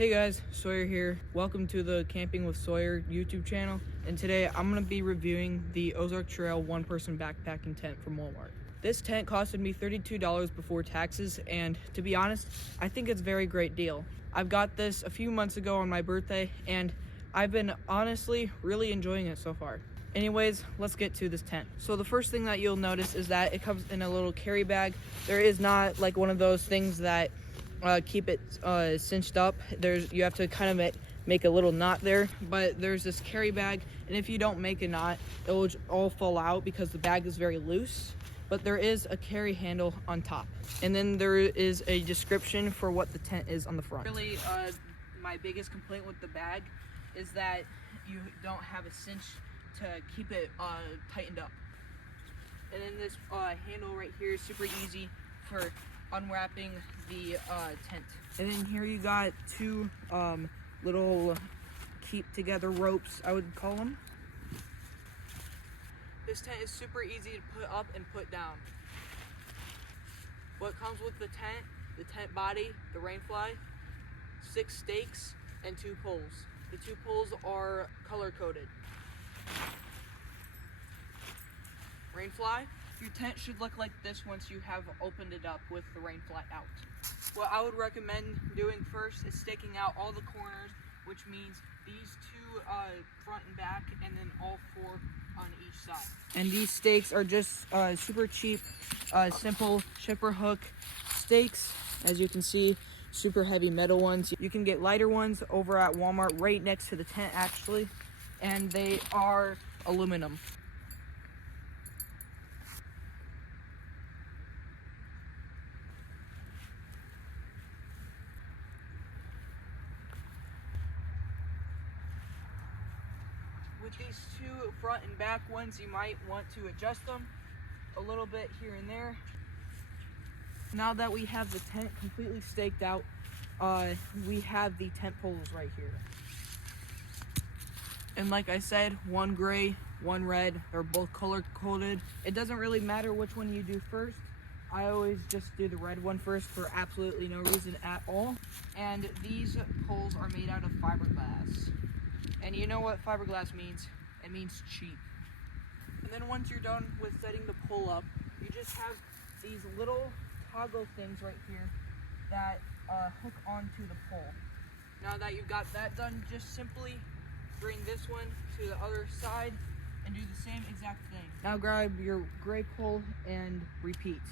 Hey guys, Sawyer here. Welcome to the Camping with Sawyer YouTube channel. And today I'm going to be reviewing the Ozark Trail one-person backpacking tent from Walmart. This tent costed me $32 before taxes, and to be honest, I think it's a very great deal. I've got this a few months ago on my birthday, and I've been honestly really enjoying it so far. Anyways, let's get to this tent. So the first thing that you'll notice is that it comes in a little carry bag. There is not like one of those things that keep it cinched up. You have to kind of make a little knot there, but there's this carry bag, and if you don't make a knot, it will all fall out because the bag is very loose. But there is a carry handle on top, and then there is a description for what the tent is on the front. Really, my biggest complaint with the bag is that you don't have a cinch to keep it tightened up. And then this handle right here is super easy for unwrapping the tent. And then here you got two little keep together ropes, I would call them. This tent is super easy to put up and put down. What comes with the tent body, the rainfly, 6 stakes, and 2 poles. The 2 poles are color coded. Rainfly. Your tent should look like this once you have opened it up with the rainfly out. What I would recommend doing first is staking out all the corners, which means these 2 front and back, and then all 4 on each side. And these stakes are just super cheap, simple chipper hook stakes. As you can see, super heavy metal ones. You can get lighter ones over at Walmart right next to the tent actually, and they are aluminum. With these 2 front and back ones, you might want to adjust them a little bit here and there. Now that we have the tent completely staked out, we have the tent poles right here. And like I said, 1 gray, 1 red, they're both color coded. It doesn't really matter which one you do first. I always just do the red one first for absolutely no reason at all. And these poles are made out of fiberglass. And you know what fiberglass means? It means cheap. And then once you're done with setting the pole up, you just have these little toggle things right here that hook onto the pole. Now that you've got that done, just simply bring this one to the other side and do the same exact thing. Now grab your gray pole and repeat.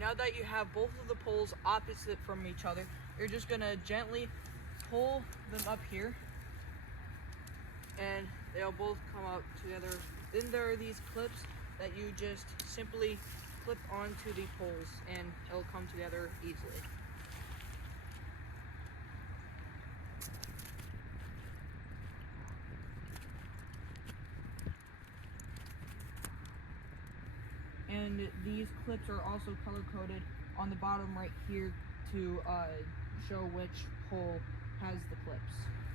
Now that you have both of the poles opposite from each other, you're just gonna gently pull them up here, and they'll both come out together. Then there are these clips that you just simply clip onto the poles, and it'll come together easily. And these clips are also color coded on the bottom right here to show which pole has the clips.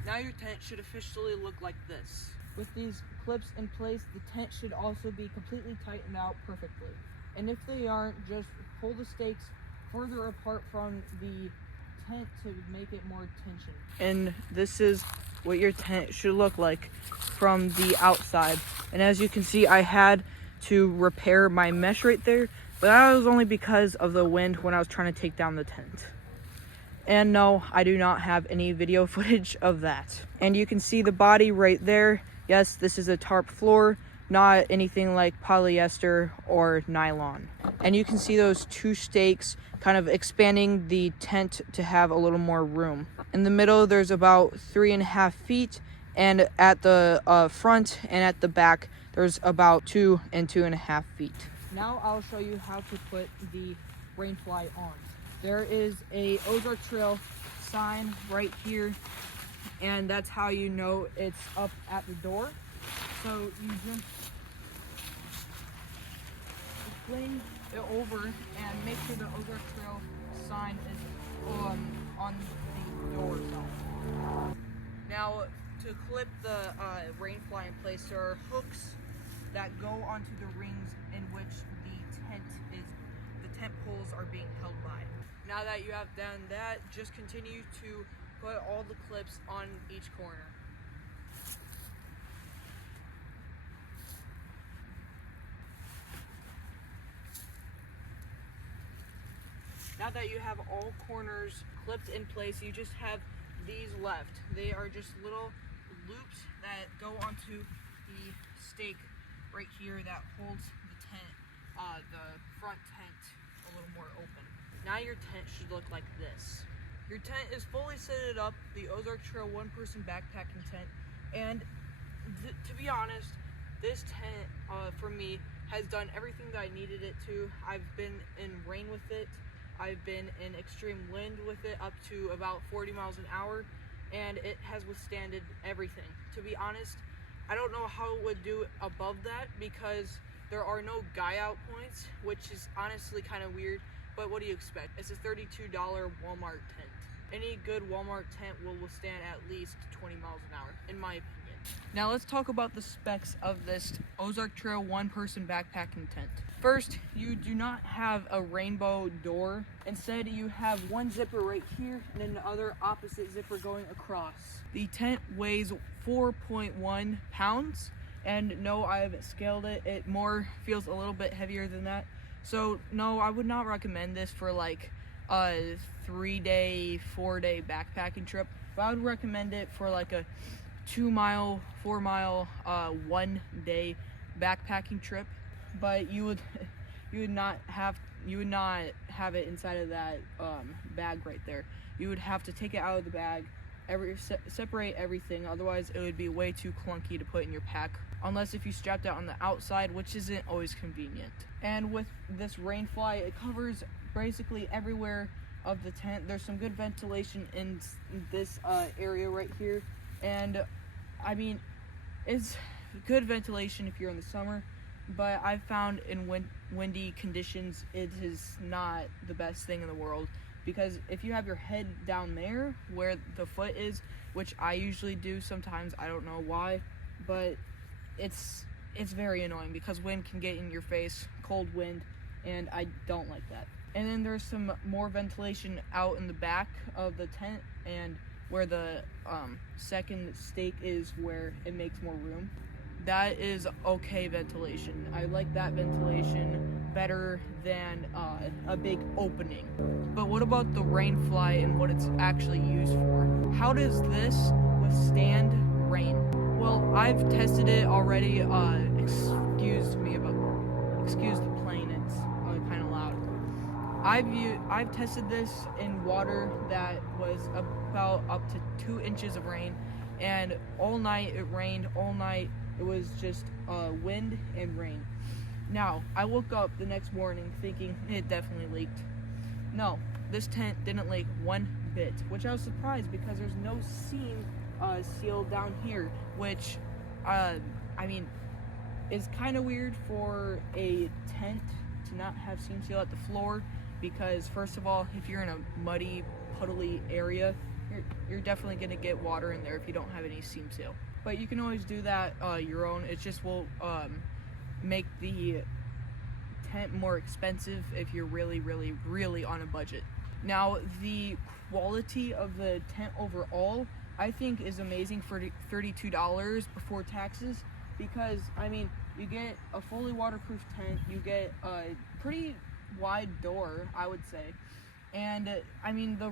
Now your tent should officially look like this. With these clips in place, the tent should also be completely tightened out perfectly. And if they aren't, just pull the stakes further apart from the tent to make it more tension. And this is what your tent should look like from the outside. And as you can see, I had to repair my mesh right there, but that was only because of the wind when I was trying to take down the tent. And no, I do not have any video footage of that. And you can see the body right there. Yes, this is a tarp floor, not anything like polyester or nylon. And you can see those 2 stakes kind of expanding the tent to have a little more room. In the middle, there's about 3.5 feet, and at the front and at the back, there's about 2 and 2.5 feet. Now I'll show you how to put the rainfly on. There is a Ozark Trail sign right here, and that's how you know it's up at the door. So you just fling it over and make sure the Ozark Trail sign is on the door itself. Now to clip the rainfly in place, there are hooks that go onto the rings in which the tent are being held by. Now that you have done that, just continue to put all the clips on each corner. Now that you have all corners clipped in place, you just have these left. They are just little loops that go onto the stake right here that holds the tent, the front tent, a little more open. Now your tent should look like this. Your tent is fully set up, the Ozark Trail one-person backpacking tent, and to be honest, this tent, for me, has done everything that I needed it to. I've been in rain with it. I've been in extreme wind with it up to about 40 miles an hour, and it has withstanded everything. To be honest, I don't know how it would do above that because there are no guy out points, which is honestly kind of weird, but what do you expect? It's a $32 Walmart tent. Any good Walmart tent will withstand at least 20 miles an hour, in my opinion. Now let's talk about the specs of this Ozark Trail one-person backpacking tent. First, you do not have a rainbow door. Instead, you have one zipper right here and then the other opposite zipper going across. The tent weighs 4.1 pounds, and no, I haven't scaled it. It more feels a little bit heavier than that. So no, I would not recommend this for like a 3-day, 4-day backpacking trip. But I would recommend it for like a 2-mile, 4-mile, 1-day backpacking trip. But you would not have it inside of that bag right there. You would have to take it out of the bag, separate everything. Otherwise, it would be way too clunky to put in your pack. Unless if you strapped it on the outside, which isn't always convenient. And with this rainfly, it covers basically everywhere of the tent. There's some good ventilation in this area right here, and I mean, it's good ventilation if you're in the summer. But I found in windy conditions, it is not the best thing in the world, because if you have your head down there where the foot is, which I usually do sometimes, I don't know why, but it's very annoying because wind can get in your face, cold wind, and I don't like that. And then there's some more ventilation out in the back of the tent, and where the second stake is, where it makes more room. That is okay ventilation. I like that ventilation better than a big opening. But what about the rainfly and what it's actually used for? How does this withstand rain? Well, I've tested it already. Excuse the plane, it's kind of loud. I've tested this in water that was about up to 2 inches of rain, and all night it rained, all night it was just wind and rain. Now, I woke up the next morning thinking it definitely leaked. No, this tent didn't leak one bit, which I was surprised because there's no seam sealed down here, which, I mean, is kind of weird for a tent to not have seam seal at the floor, because first of all, if you're in a muddy, puddly area, you're definitely going to get water in there if you don't have any seam seal. But you can always do that your own. It just will make the tent more expensive if you're really, really, really on a budget. Now, the quality of the tent overall, I think, is amazing for $32 before taxes, because, I mean, you get a fully waterproof tent, you get a pretty wide door, I would say, and I mean, the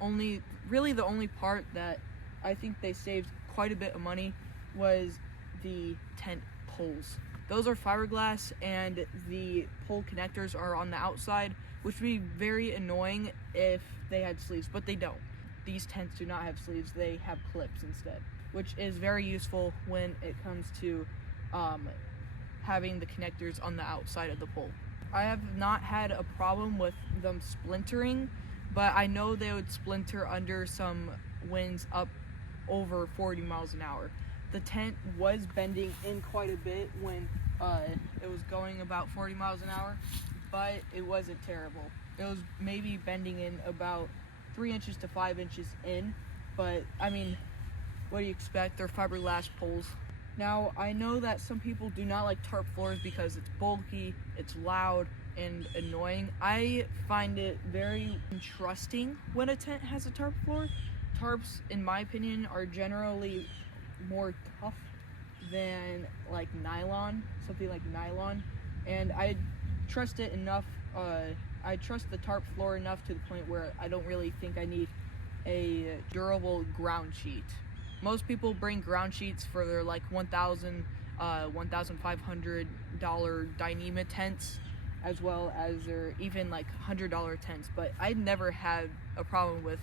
only part that I think they saved quite a bit of money was the tent poles. Those are fiberglass, and the pole connectors are on the outside, which would be very annoying if they had sleeves, but they don't. These tents do not have sleeves, they have clips instead, which is very useful when it comes to having the connectors on the outside of the pole. I have not had a problem with them splintering, but I know they would splinter under some winds up over 40 miles an hour. The tent was bending in quite a bit when it was going about 40 miles an hour, but it wasn't terrible. It was maybe bending in about 3 inches to 5 inches in, but I mean, what do you expect? They're fiberglass poles. Now, I know that some people do not like tarp floors because it's bulky, it's loud, and annoying. I find it very interesting when a tent has a tarp floor. Tarps, in my opinion, are generally more tough than like nylon, something like nylon, and I trust it enough. I trust the tarp floor enough to the point where I don't really think I need a durable ground sheet. Most people bring ground sheets for their like $1,000, $1,500 Dyneema tents, as well as their even like $100 tents. But I never had a problem with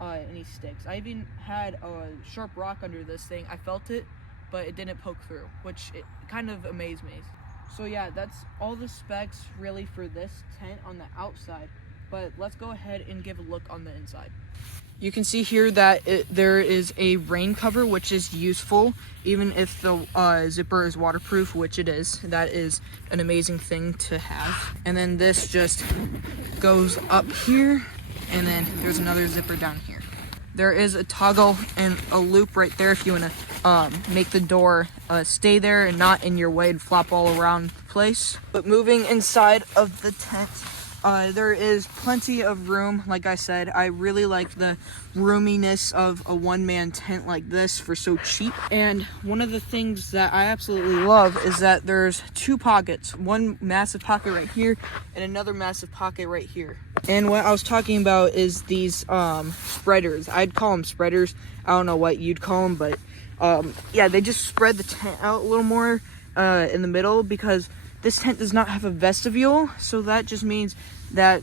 any sticks. I even had a sharp rock under this thing. I felt it, but it didn't poke through, which it kind of amazed me. So yeah, that's all the specs really for this tent on the outside. But let's go ahead and give a look on the inside. You can see here that there is a rain cover, which is useful even if the zipper is waterproof, which it is. That is an amazing thing to have. And then this just goes up here, and then there's another zipper down here. There is a toggle and a loop right there if you want to make the door stay there and not in your way and flop all around the place. But moving inside of the tent, there is plenty of room. Like I said, I really like the roominess of a one-man tent like this for so cheap. And one of the things that I absolutely love is that there's two pockets, one massive pocket right here and another massive pocket right here. And what I was talking about is these spreaders. I'd call them spreaders. I don't know what you'd call them, but yeah, they just spread the tent out a little more in the middle, because this tent does not have a vestibule, so that just means that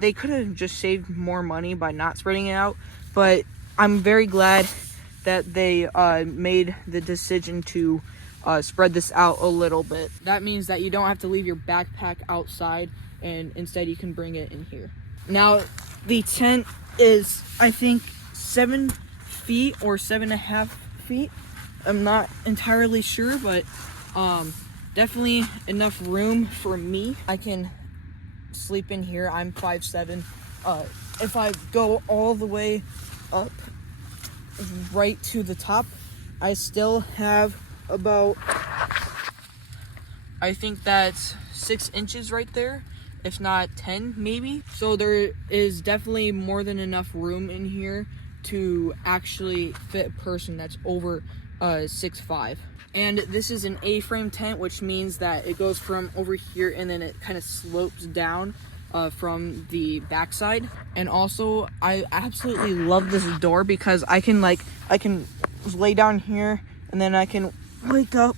they could have just saved more money by not spreading it out. But I'm very glad that they made the decision to spread this out a little bit. That means that you don't have to leave your backpack outside, and instead you can bring it in here. Now, the tent is, I think, 7 feet or 7.5 feet. I'm not entirely sure, but definitely enough room for me. I can sleep in here. I'm 5'7". If I go all the way up right to the top, I still have about, I think that's 6 inches right there, if not 10 maybe. So there is definitely more than enough room in here to actually fit a person that's over 6'5". And this is an A-frame tent, which means that it goes from over here and then it kind of slopes down from the backside. And also, I absolutely love this door because I can lay down here and then I can wake up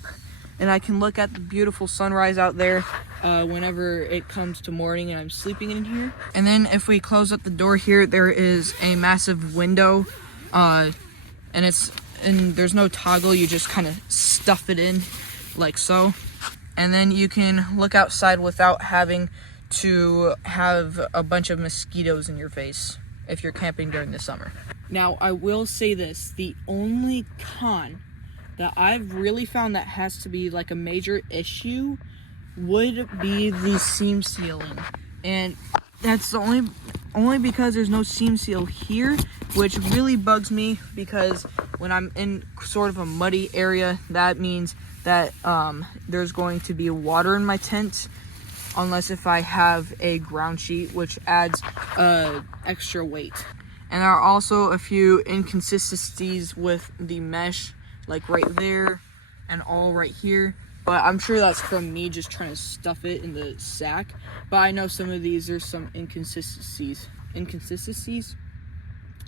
and I can look at the beautiful sunrise out there whenever it comes to morning and I'm sleeping in here. And then if we close up the door here, there is a massive window, and there's no toggle. You just kind of stuff it in like so, and then you can look outside without having to have a bunch of mosquitoes in your face if you're camping during the summer. Now, I will say this, the only con that I've really found that has to be like a major issue would be the seam sealing, and that's the only because there's no seam seal here, which really bugs me, because when I'm in sort of a muddy area, that means that there's going to be water in my tent, unless if I have a ground sheet, which adds extra weight. And there are also a few inconsistencies with the mesh, like right there and all right here. But I'm sure that's from me just trying to stuff it in the sack. But I know some of these, there's some inconsistencies. Inconsistencies?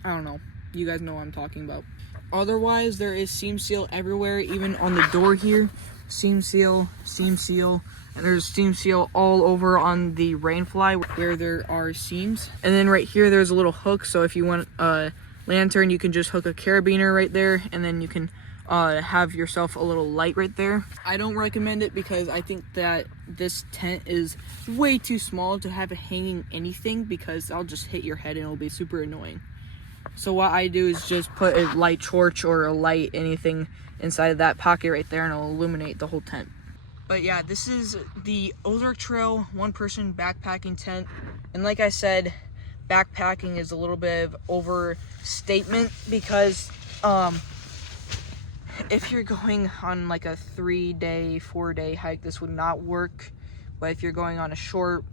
I don't know. You guys know what I'm talking about. Otherwise, there is seam seal everywhere, even on the door here. Seam seal, and there's seam seal all over on the rainfly where there are seams. And then right here, there's a little hook, so if you want a lantern, you can just hook a carabiner right there, and then you can have yourself a little light right there. I don't recommend it because I think that this tent is way too small to have it hanging anything, because I'll just hit your head and it'll be super annoying. So what I do is just put a light torch or a light, anything inside of that pocket right there, and it'll illuminate the whole tent. But yeah, this is the Ozark Trail one-person backpacking tent. And like I said, backpacking is a little bit of overstatement because if you're going on like a 3-day, 4-day hike, this would not work. But if you're going on a short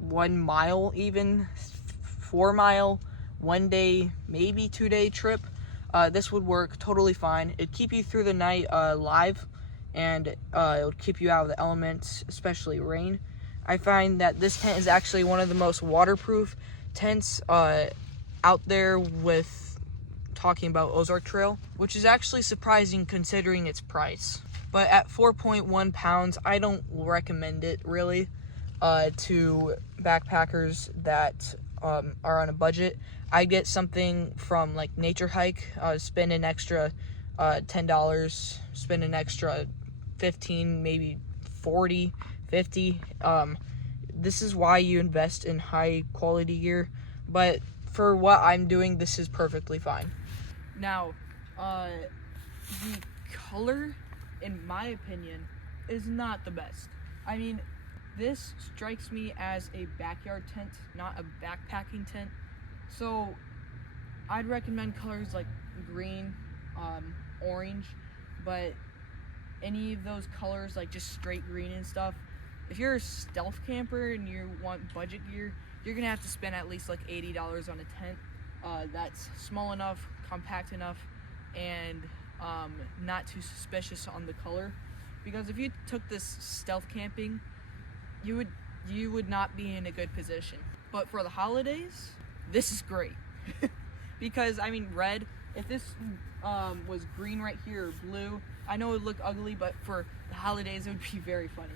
1 mile, even 4 mile, 1 day, maybe 2-day trip, this would work totally fine. It'd keep you through the night live, and it would keep you out of the elements, especially rain. I find that this tent is actually one of the most waterproof tents out there, with talking about Ozark Trail, which is actually surprising considering its price. But at 4.1 pounds, I don't recommend it really to backpackers that are on a budget. I get something from like Nature Hike, spend an extra $10, spend an extra 15, maybe 40, 50. This is why you invest in high quality gear, but for what I'm doing, this is perfectly fine. Now, the color, in my opinion, is not the best. I mean, this strikes me as a backyard tent, not a backpacking tent. So, I'd recommend colors like green, orange, but any of those colors, like just straight green and stuff, if you're a stealth camper and you want budget gear, you're gonna have to spend at least like $80 on a tent that's small enough, compact enough, and not too suspicious on the color. Because if you took this stealth camping, you would not be in a good position. But for the holidays, this is great. Because I mean, red, if this was green right here or blue, I know it would look ugly, but for the holidays it would be very funny.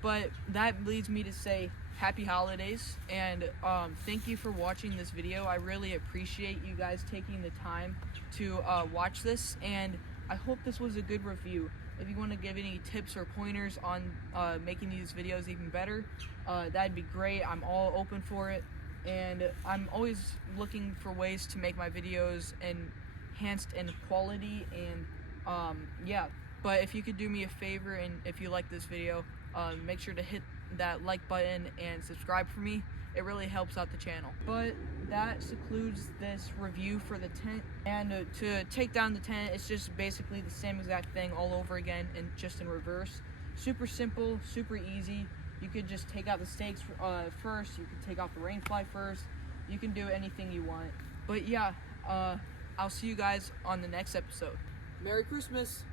But that leads me to say happy holidays, and thank you for watching this video. I really appreciate you guys taking the time to watch this, and I hope this was a good review. If you want to give any tips or pointers on making these videos even better, that'd be great. I'm all open for it, and I'm always looking for ways to make my videos enhanced in quality, and yeah. But if you could do me a favor, and if you like this video, make sure to hit that like button and subscribe for me. It really helps out the channel. But that concludes this review for the tent. And to take down the tent, it's just basically the same exact thing all over again, and just in reverse. Super simple, super easy. You could just take out the stakes first. You can take off the rainfly first. You can do anything you want. But yeah, I'll see you guys on the next episode. Merry Christmas!